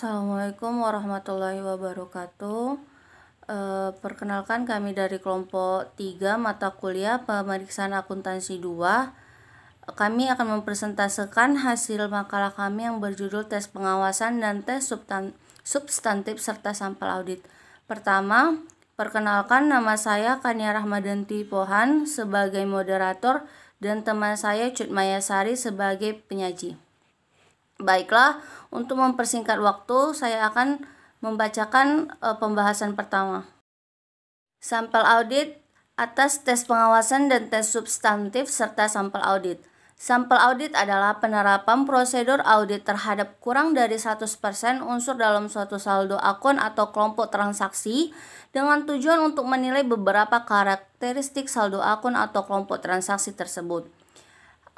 Assalamualaikum warahmatullahi wabarakatuh. Perkenalkan, kami dari kelompok 3 mata kuliah pemeriksaan akuntansi 2. Kami akan mempresentasikan hasil makalah kami yang berjudul tes pengawasan dan tes substantif serta sampel audit. Pertama, perkenalkan, nama saya Kania Rahmadanti Pohan sebagai moderator dan teman saya Cut Mayasari sebagai penyaji. Baiklah, untuk mempersingkat waktu, saya akan membacakan pembahasan pertama. Sampel audit atas tes pengawasan dan tes substantif serta sampel audit. Sampel audit adalah penerapan prosedur audit terhadap kurang dari 100% unsur dalam suatu saldo akun atau kelompok transaksi dengan tujuan untuk menilai beberapa karakteristik saldo akun atau kelompok transaksi tersebut.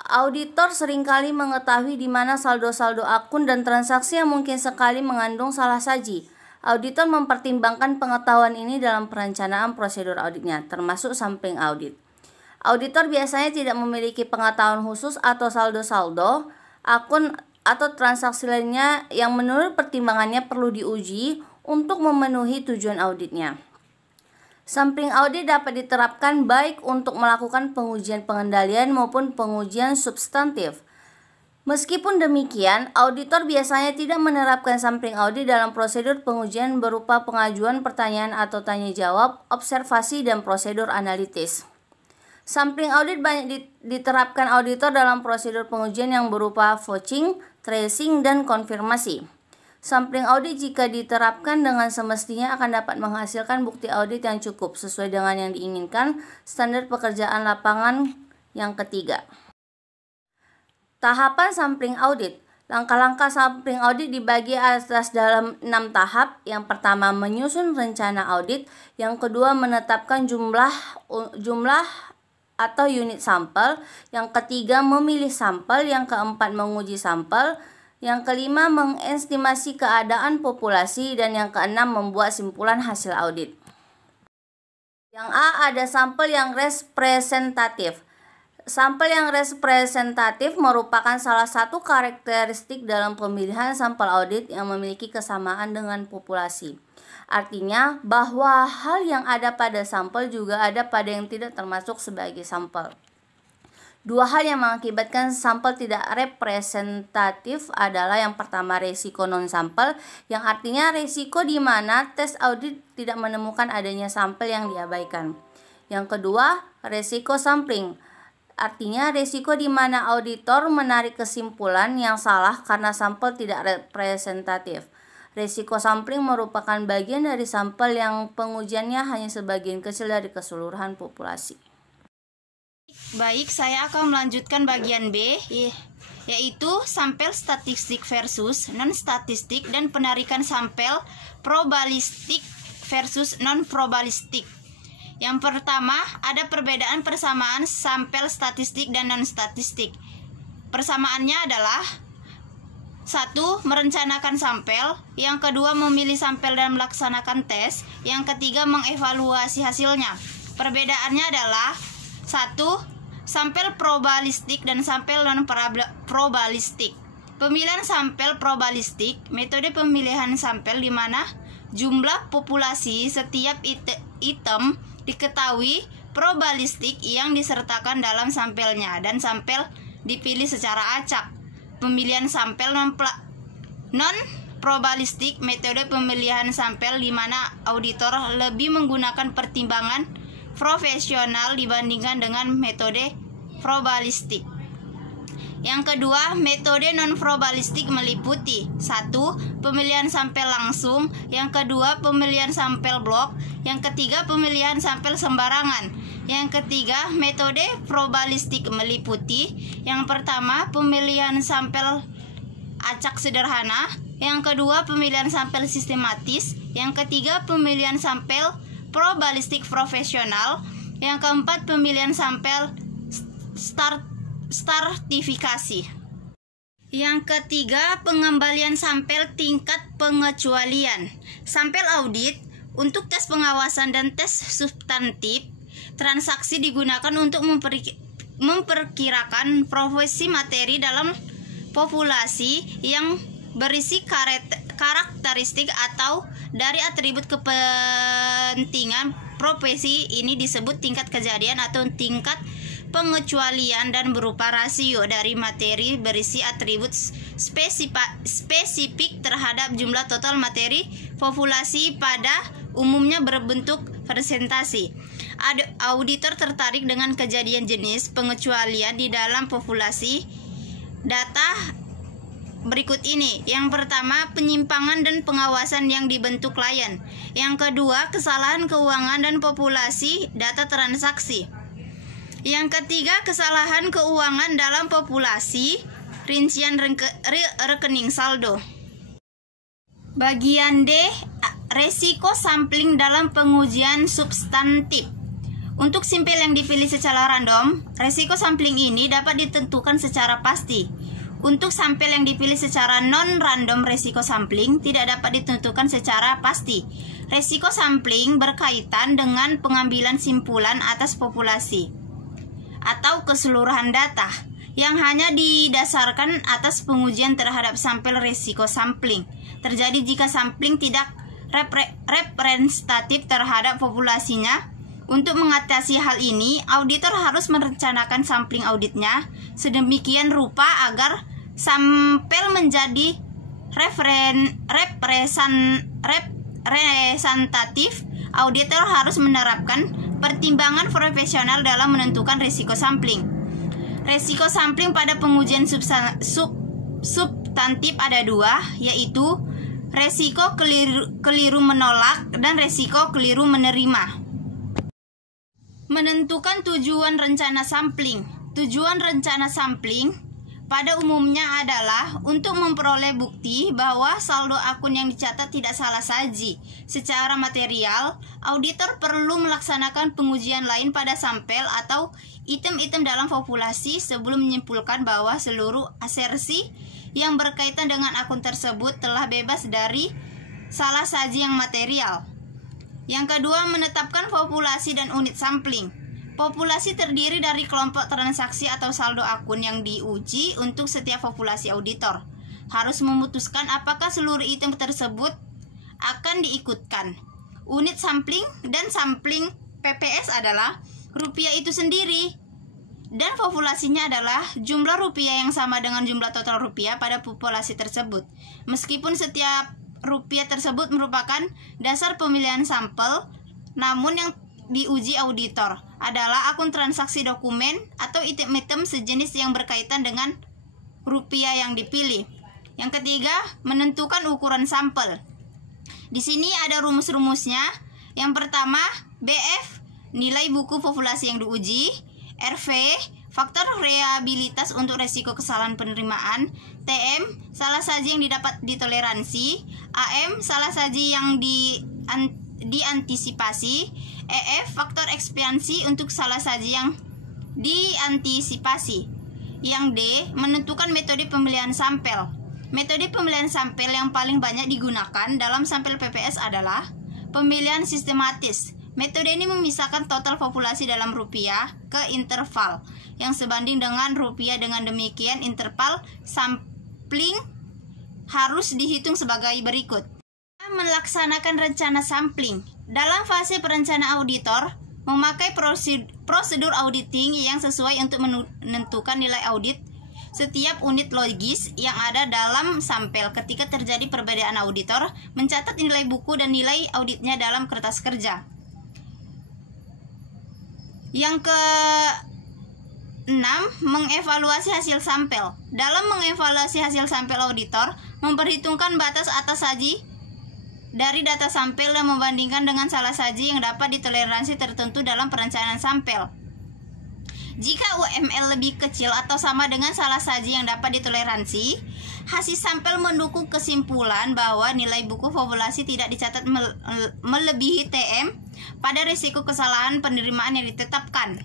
Auditor seringkali mengetahui di mana saldo-saldo akun dan transaksi yang mungkin sekali mengandung salah saji. Auditor mempertimbangkan pengetahuan ini dalam perencanaan prosedur auditnya, termasuk sampling audit. Auditor biasanya tidak memiliki pengetahuan khusus atau saldo-saldo akun atau transaksi lainnya yang menurut pertimbangannya perlu diuji untuk memenuhi tujuan auditnya. Sampling audit dapat diterapkan baik untuk melakukan pengujian pengendalian maupun pengujian substantif. Meskipun demikian, auditor biasanya tidak menerapkan sampling audit dalam prosedur pengujian berupa pengajuan pertanyaan atau tanya jawab, observasi, dan prosedur analitis. Sampling audit banyak diterapkan auditor dalam prosedur pengujian yang berupa vouching, tracing, dan konfirmasi. Sampling audit jika diterapkan dengan semestinya akan dapat menghasilkan bukti audit yang cukup sesuai dengan yang diinginkan standar pekerjaan lapangan. Yang ketiga, tahapan sampling audit. Langkah-langkah sampling audit dibagi atas dalam 6 tahap. Yang pertama, menyusun rencana audit. Yang kedua, menetapkan jumlah atau unit sampel. Yang ketiga, memilih sampel. Yang keempat, menguji sampel. Yang kelima, mengestimasi keadaan populasi. Dan yang keenam, membuat simpulan hasil audit. Yang A, ada sampel yang representatif. Sampel yang representatif merupakan salah satu karakteristik dalam pemilihan sampel audit yang memiliki kesamaan dengan populasi. Artinya bahwa hal yang ada pada sampel juga ada pada yang tidak termasuk sebagai sampel. Dua hal yang mengakibatkan sampel tidak representatif adalah yang pertama, resiko non-sampel, yang artinya resiko di mana tes audit tidak menemukan adanya sampel yang diabaikan. Yang kedua, resiko sampling, artinya resiko di mana auditor menarik kesimpulan yang salah karena sampel tidak representatif. Resiko sampling merupakan bagian dari sampel yang pengujiannya hanya sebagian kecil dari keseluruhan populasi. Baik, saya akan melanjutkan bagian B, yaitu sampel statistik versus non-statistik dan penarikan sampel probabilistik versus non-probabilistik. Yang pertama, ada perbedaan persamaan sampel statistik dan non-statistik. Persamaannya adalah: 1. Merencanakan sampel. Yang kedua, memilih sampel dan melaksanakan tes. Yang ketiga, mengevaluasi hasilnya. Perbedaannya adalah: 1. Sampel probabilistik dan sampel non-probabilistik. Pemilihan sampel probabilistik, metode pemilihan sampel di mana jumlah populasi setiap item diketahui probabilistik yang disertakan dalam sampelnya dan sampel dipilih secara acak. Pemilihan sampel non-probabilistik, metode pemilihan sampel di mana auditor lebih menggunakan pertimbangan profesional dibandingkan dengan metode probabilistik. Yang kedua, metode non-probabilistik meliputi: 1. Pemilihan sampel langsung. Yang kedua, pemilihan sampel blok. Yang ketiga, pemilihan sampel sembarangan. Yang ketiga, metode probabilistik meliputi: yang pertama, pemilihan sampel acak sederhana. Yang kedua, pemilihan sampel sistematis. Yang ketiga, pemilihan sampel probabilistik profesional. Yang keempat, pemilihan sampel stratifikasi. Yang ketiga, pengembalian sampel tingkat pengecualian. Sampel audit untuk tes pengawasan dan tes substantif transaksi digunakan untuk memperkirakan profesi materi dalam populasi yang berisi karakteristik atau dari atribut kepentingan profesi ini disebut tingkat kejadian atau tingkat pengecualian dan berupa rasio dari materi berisi atribut spesifik terhadap jumlah total materi populasi pada umumnya berbentuk presentasi. Auditor tertarik dengan kejadian jenis pengecualian di dalam populasi data berikut ini. Yang pertama, penyimpangan dan pengawasan yang dibentuk klien. Yang kedua, kesalahan keuangan dan populasi data transaksi. Yang ketiga, kesalahan keuangan dalam populasi rincian rekening saldo. Bagian D, resiko sampling dalam pengujian substantif. Untuk sampel yang dipilih secara random, resiko sampling ini dapat ditentukan secara pasti. Untuk sampel yang dipilih secara non-random, resiko sampling tidak dapat ditentukan secara pasti. Resiko sampling berkaitan dengan pengambilan simpulan atas populasi atau keseluruhan data yang hanya didasarkan atas pengujian terhadap sampel. Resiko sampling terjadi jika sampling tidak representatif terhadap populasinya. Untuk mengatasi hal ini, auditor harus merencanakan sampling auditnya sedemikian rupa agar sampel menjadi representatif. Auditor harus menerapkan pertimbangan profesional dalam menentukan risiko sampling. Risiko sampling pada pengujian substantif ada dua, yaitu risiko keliru menolak dan risiko keliru menerima. Menentukan tujuan rencana sampling. Tujuan rencana sampling pada umumnya adalah untuk memperoleh bukti bahwa saldo akun yang dicatat tidak salah saji. Secara material, auditor perlu melaksanakan pengujian lain pada sampel atau item-item dalam populasi sebelum menyimpulkan bahwa seluruh asersi yang berkaitan dengan akun tersebut telah bebas dari salah saji yang material. Yang kedua, menetapkan populasi dan unit sampling. Populasi terdiri dari kelompok transaksi atau saldo akun yang diuji. Untuk setiap populasi, auditor harus memutuskan apakah seluruh item tersebut akan diikutkan. Unit sampling dan sampling PPS adalah rupiah itu sendiri, dan populasinya adalah jumlah rupiah yang sama dengan jumlah total rupiah pada populasi tersebut. Meskipun setiap rupiah tersebut merupakan dasar pemilihan sampel, namun yang diuji auditor adalah akun transaksi dokumen atau item-item sejenis yang berkaitan dengan rupiah yang dipilih. Yang ketiga, menentukan ukuran sampel. Di sini ada rumus-rumusnya. Yang pertama, BF, nilai buku populasi yang diuji. RV, faktor variabilitas untuk resiko kesalahan penerimaan. TM, salah saji yang didapat ditoleransi. AM, salah saji yang diantisipasi. EF, faktor ekspansi untuk salah saji yang diantisipasi. Yang D, menentukan metode pemilihan sampel. Metode pemilihan sampel yang paling banyak digunakan dalam sampel PPS adalah pemilihan sistematis. Metode ini memisahkan total populasi dalam rupiah ke interval yang sebanding dengan rupiah. Dengan demikian, interval sampling harus dihitung sebagai berikut. Melaksanakan rencana sampling. Dalam fase perencanaan, auditor memakai prosedur auditing yang sesuai untuk menentukan nilai audit setiap unit logis yang ada dalam sampel. Ketika terjadi perbedaan, auditor mencatat nilai buku dan nilai auditnya dalam kertas kerja. Yang ke-6, mengevaluasi hasil sampel. Dalam mengevaluasi hasil sampel, auditor memperhitungkan batas atas saji dari data sampel dan membandingkan dengan salah saji yang dapat ditoleransi tertentu dalam perencanaan sampel. Jika UML lebih kecil atau sama dengan salah saji yang dapat ditoleransi, hasil sampel mendukung kesimpulan bahwa nilai buku populasi tidak dicatat melebihi TM pada risiko kesalahan penerimaan yang ditetapkan.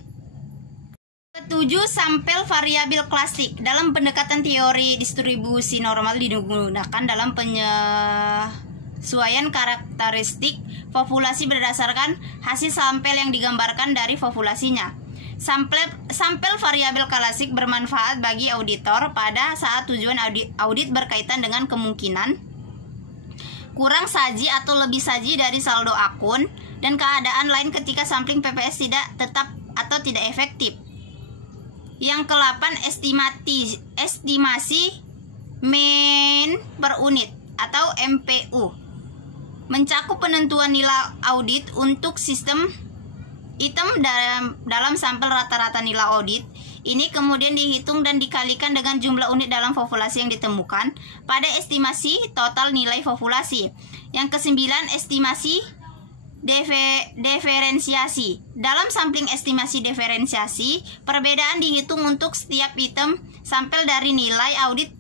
Ketujuh, sampel variabel klasik. Dalam pendekatan teori distribusi normal digunakan dalam penyesuaian karakteristik populasi berdasarkan hasil sampel yang digambarkan dari populasinya. Sampel variabel klasik bermanfaat bagi auditor pada saat tujuan audit berkaitan dengan kemungkinan kurang saji atau lebih saji dari saldo akun, dan keadaan lain ketika sampling PPS tidak tetap atau tidak efektif. Yang ke-8, estimasi main per unit atau MPU. Mencakup penentuan nilai audit untuk sistem item dalam sampel rata-rata nilai audit. Ini kemudian dihitung dan dikalikan dengan jumlah unit dalam populasi yang ditemukan pada estimasi total nilai populasi. Yang ke-9, estimasi diferensiasi. Dalam sampling estimasi diferensiasi, perbedaan dihitung untuk setiap item sampel dari nilai audit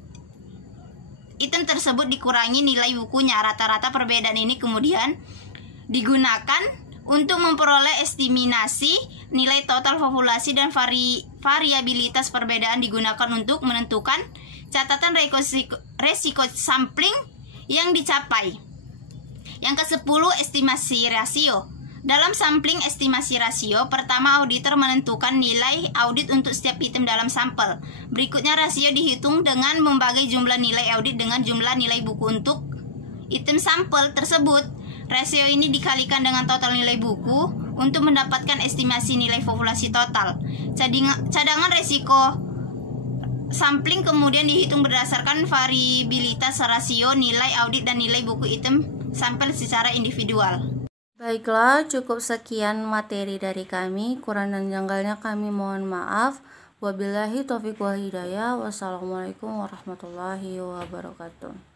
item tersebut dikurangi nilai bukunya. Rata-rata perbedaan ini kemudian digunakan untuk memperoleh estimasi nilai total populasi, dan variabilitas perbedaan digunakan untuk menentukan catatan resiko sampling yang dicapai. Yang ke-10, estimasi rasio. Dalam sampling estimasi rasio, pertama auditor menentukan nilai audit untuk setiap item dalam sampel. Berikutnya rasio dihitung dengan membagi jumlah nilai audit dengan jumlah nilai buku untuk item sampel tersebut. Rasio ini dikalikan dengan total nilai buku untuk mendapatkan estimasi nilai populasi total. Cadangan resiko sampling kemudian dihitung berdasarkan variabilitas rasio nilai audit dan nilai buku item sampel secara individual. Baiklah, cukup sekian materi dari kami. Kurang dan janggalnya kami mohon maaf. Wabillahi taufiq wal hidayah. Wassalamualaikum warahmatullahi wabarakatuh.